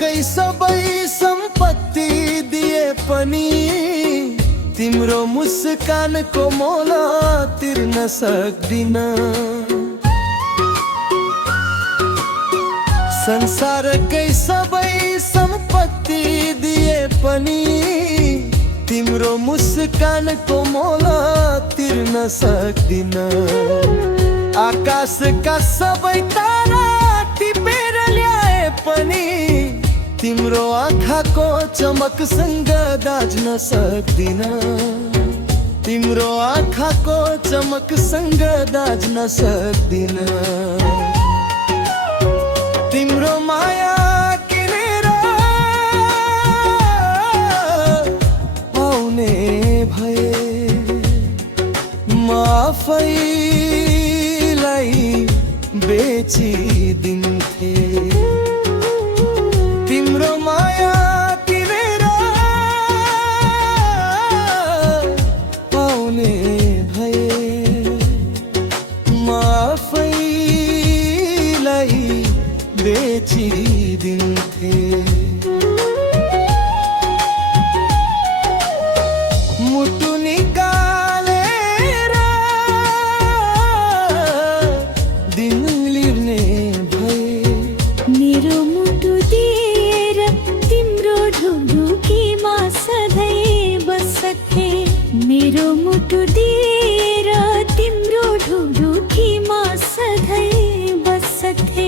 कै सबै सम्पत्ति दिए पनि तिम्रो मुस्कानको मोल तिर्न सक्दिन। संसारकै सबै सम्पत्ति दिए पनि तिम्रो मुस्कानको मोल तिर्न सक्दिन। आकाशका सबै तारा टिपेर ल्याए पनि तिम्रो आँखाको चमकसँग दाज्न सक्दिन। तिम्रो आँखाको चमकसँग दाज्न सक्दिन। तिम्रो माया किनेर पाउने भए म आफैलाई बेचिदिन्थे। तिम्रो माया किनेर पाउने भए म आफैलाई बेचिदिन्थे। मुटु निकालेर दिन लिर्ने भए मेरो मुटु दिएर तिम्रो ढुकढुकीमा सधैँ बस्थे। मेरो मुटु दिएर तिम्रो ढुकढुकीमा सधैँ बस्थे।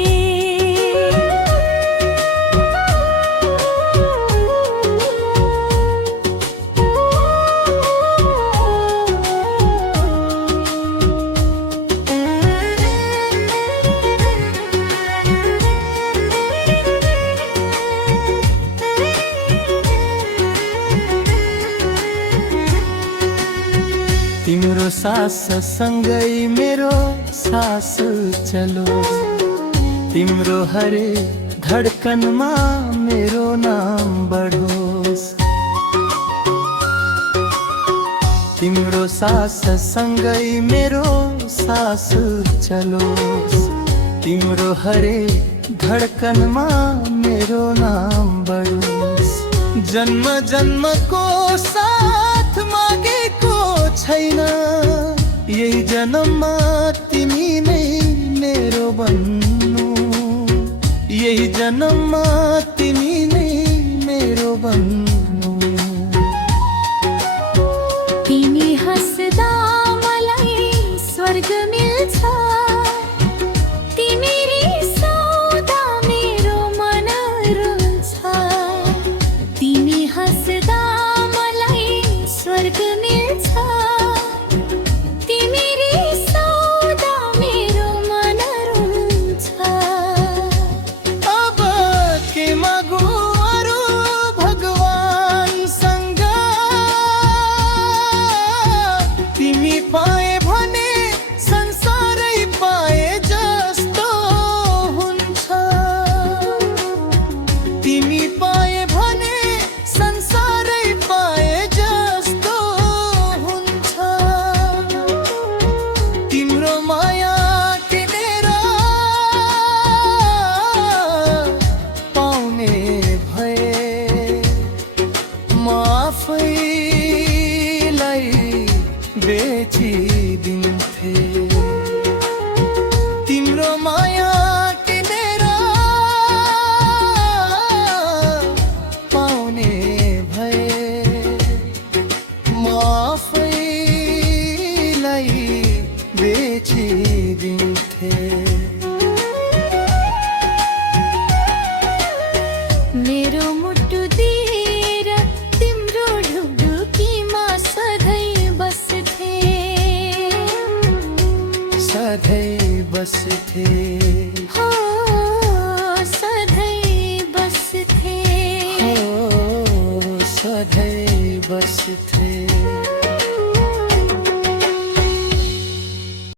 तिम्रो सास सँगै मेरो सास चलोस्। तिम्रो हरे धडकनमा मेरो नाम बढोस्। तिम्रो सास सँगै मेरो सास चलोस्। तिम्रो हरे धडकनमा मेरो नाम बढोस्। जन्म जन्मको साथ मागेको छैन, यही जन्ममा तिमी नै मेरो बन्नु। यही जन्ममा तिमी नै मेरो बन्नु। तिमी हँस्दा मलाई स्वर्ग मिल्छ। तिमी रिसाउँदा मेरो मन रुन्छ। तिमी हँस्दा मलाई स्वर्ग मिल्छ। तिमी रिसाउँदा मेरो मन रुन्छ। अब के मागु अरू भगवानसँग, तिमी पाए भने संसारै पाए जस्तो हुन्छ। तिमी पाए भने संसारै पाए जस्तो हुन्छ। तिम्रो माया किनेर पाउने भए म आफैलाई बेचिदिन्थे। तिम्रो माया किनेर पाउने भए म आफैलाई बेचिदिन्थे। मेरो मुटु दिएर तिम्रो ढुकढुकीमा सधैँ बस्थे। सधैँ बस्थे। हो सधैँ बस्थे। हो सधैँ बस्थे।